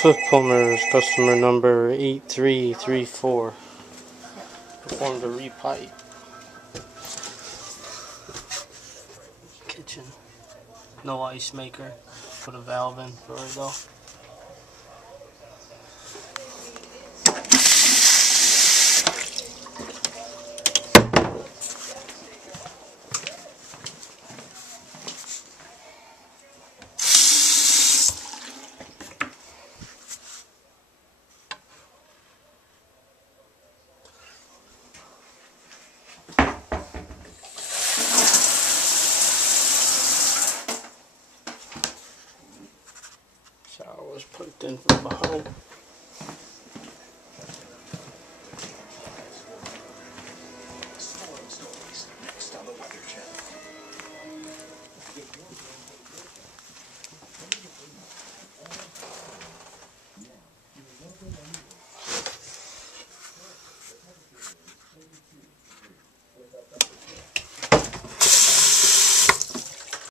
Swift Plumbers, customer number 8334. Performed a repipe. Kitchen. No ice maker. Put a valve in for it though. Shower was put in from behind.